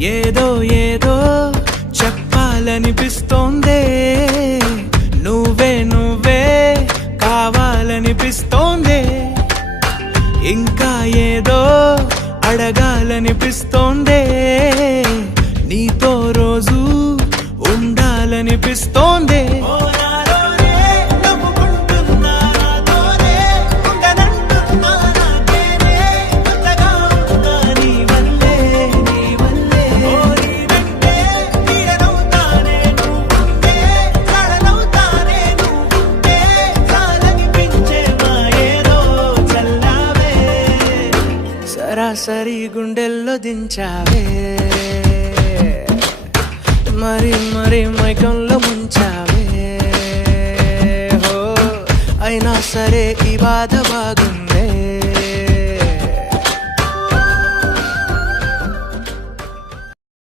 ఏదో ఏదో చెప్పాలనిపిస్తోందే, నువ్వే నువ్వే కావాలనిపిస్తోందే, ఇంకా ఏదో అడగాలనిపిస్తోందే, నీతో రోజు ఉండాలనిపిస్తోందే. సరాసరి గుండెల్లో దించావే, మరి మరి మైకంలో ముంచావే, అయినా సరే ఈ బాధ బాగుంది.